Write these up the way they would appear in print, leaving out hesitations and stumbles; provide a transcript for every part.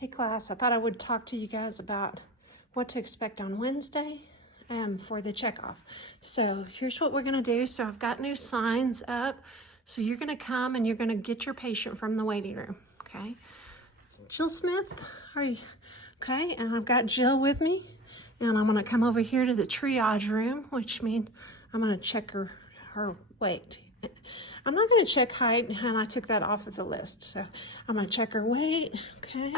Hey class, I thought I would talk to you guys about what to expect on Wednesday for the checkoff. So here's what we're gonna do. So I've got new signs up. So you're gonna come and you're gonna get your patient from the waiting room, okay? Jill Smith, are you, okay? And I've got Jill with me and I'm gonna come over here to the triage room, which means I'm gonna check her weight. I'm not going to check height, and I took that off of the list. So I'm going to check her weight, okay?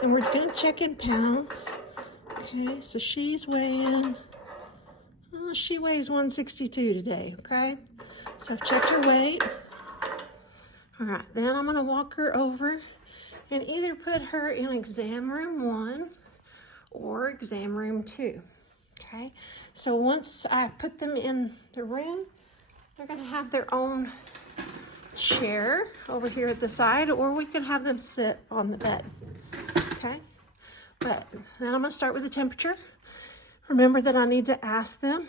And we're going to check in pounds, okay? So she's weighing, she weighs 162 today, okay? So I've checked her weight. All right, then I'm going to walk her over and either put her in exam room 1 or exam room 2, okay? So once I put them in the room, they're going to have their own chair over here at the side, or we could have them sit on the bed, okay? But then I'm going to start with the temperature. Remember that I need to ask them,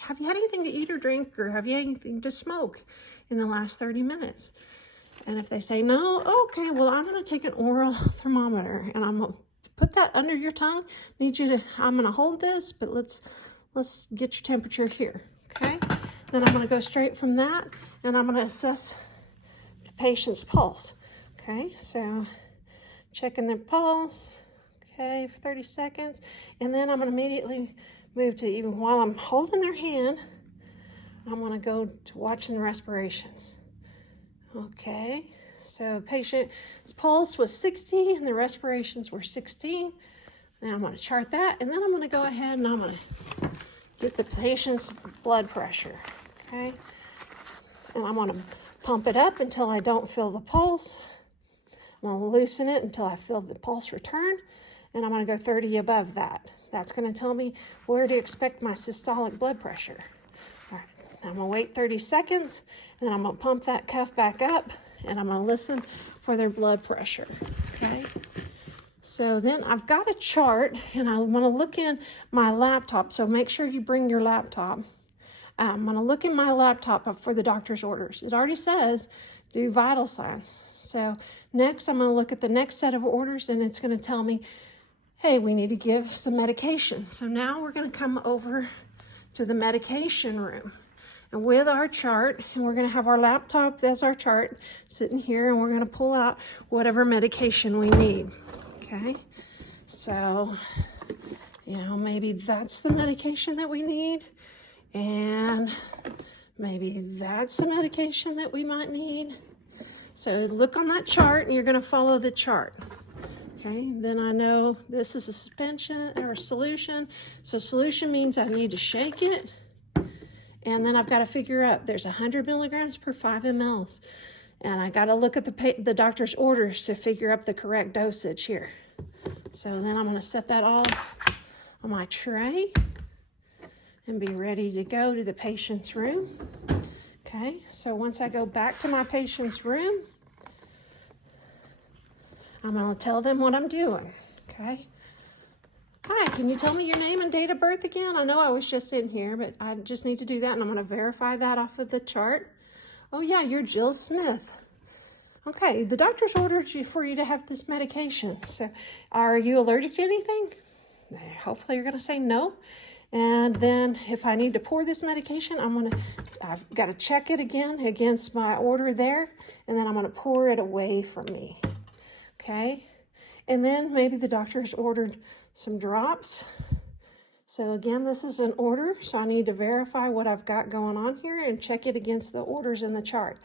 have you had anything to eat or drink, or have you had anything to smoke in the last 30 minutes? And if they say no, okay, well, I'm going to take an oral thermometer and I'm going to put that under your tongue. I'm going to hold this, but let's get your temperature here, okay? Then I'm going to go straight from that and I'm going to assess the patient's pulse. Okay, so checking their pulse, okay, for 30 seconds. And then I'm going to immediately move to, even while I'm holding their hand, I'm going to go to watching the respirations. Okay, so patient's pulse was 60 and the respirations were 16. Now I'm going to chart that, and then I'm going to go ahead and I'm going to get the patient's blood pressure, okay? And I'm going to pump it up until I don't feel the pulse. I'm going to loosen it until I feel the pulse return, and I'm going to go 30 above that. That's going to tell me where to expect my systolic blood pressure. All right, I'm going to wait 30 seconds, and I'm going to pump that cuff back up, and I'm going to listen for their blood pressure, okay? So then I've got a chart, and I want to look in my laptop, so make sure you bring your laptop. I'm going to look in my laptop for the doctor's orders. It already says do vital signs. So next I'm going to look at the next set of orders, and it's going to tell me, hey, we need to give some medication. So now we're going to come over to the medication room and with our chart, and we're going to have our laptop as our chart sitting here, and we're going to pull out whatever medication we need. Okay, so, maybe that's the medication that we need, and maybe that's the medication that we might need. So look on that chart, and you're going to follow the chart. Okay, then I know this is a suspension or a solution. So solution means I need to shake it, and then I've got to figure out there's 100 milligrams per 5 mLs. And I got to look at the doctor's orders to figure out the correct dosage here. So then I'm going to set that all on my tray and be ready to go to the patient's room. Okay, so once I go back to my patient's room, I'm going to tell them what I'm doing. Okay. Hi, can you tell me your name and date of birth again? I know I was just in here, but I just need to do that, and I'm going to verify that off of the chart. Oh yeah, you're Jill Smith. Okay, the doctor's ordered for you to have this medication. So are you allergic to anything? Hopefully you're going to say no. And then if I need to pour this medication, I've got to check it again against my order there, and then I'm going to pour it away from me. Okay, and then maybe the doctor has ordered some drops. So again, this is an order, so I need to verify what I've got going on here and check it against the orders in the chart.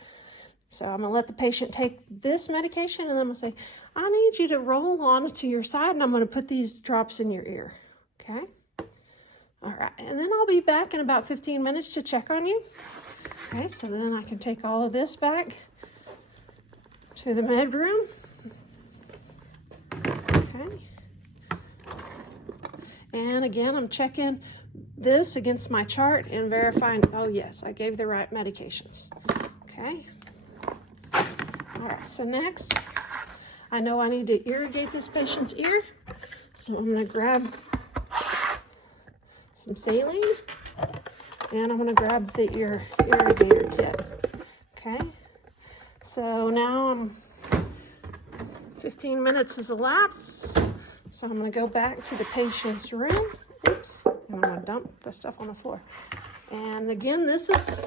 So I'm going to let the patient take this medication, and then I'm going to say, I need you to roll on to your side, and I'm going to put these drops in your ear. Okay? All right, and then I'll be back in about 15 minutes to check on you. Okay, so then I can take all of this back to the med room. Okay. And again, I'm checking this against my chart and verifying, oh yes, I gave the right medications. Okay. All right, so next, I know I need to irrigate this patient's ear. So I'm going to grab some saline, and I'm going to grab the ear irrigator kit. Okay. So now I'm 15 minutes has elapsed. So I'm gonna go back to the patient's room. Oops, and I'm gonna dump the stuff on the floor. And again, this is,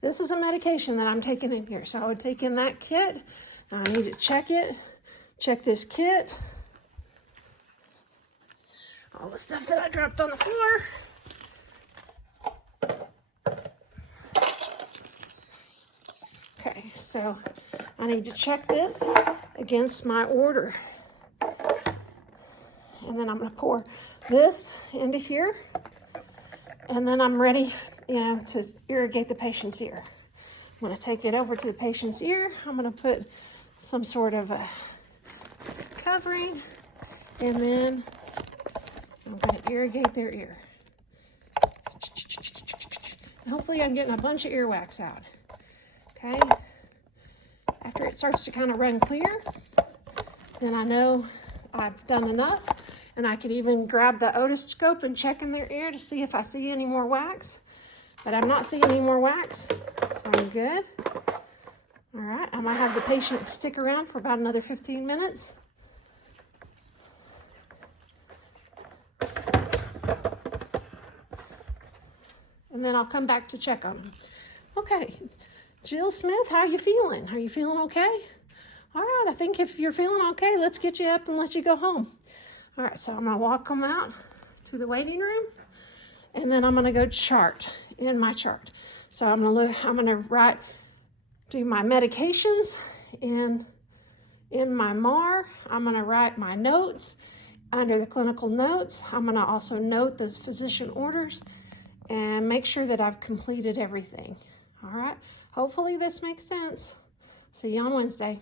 this is a medication that I'm taking in here. So I would take in that kit. I need to check it, check this kit. All the stuff that I dropped on the floor. Okay, so I need to check this against my order. And then I'm gonna pour this into here. And then I'm ready, to irrigate the patient's ear. I'm gonna take it over to the patient's ear. I'm gonna put some sort of a covering, and then I'm gonna irrigate their ear. And hopefully I'm getting a bunch of earwax out, okay? After it starts to kind of run clear, then I know I've done enough, and I could even grab the otoscope and check in their ear to see if I see any more wax. But I'm not seeing any more wax, so I'm good. All right, I might have the patient stick around for about another 15 minutes. And then I'll come back to check on them. Okay, Jill Smith, how you feeling? Are you feeling okay? All right, I think if you're feeling okay, let's get you up and let you go home. All right, so I'm gonna walk them out to the waiting room, and then I'm gonna go chart in my chart. So I'm gonna do my medications in my MAR. I'm gonna write my notes under the clinical notes. I'm gonna also note the physician orders and make sure that I've completed everything. All right, hopefully this makes sense. See you on Wednesday.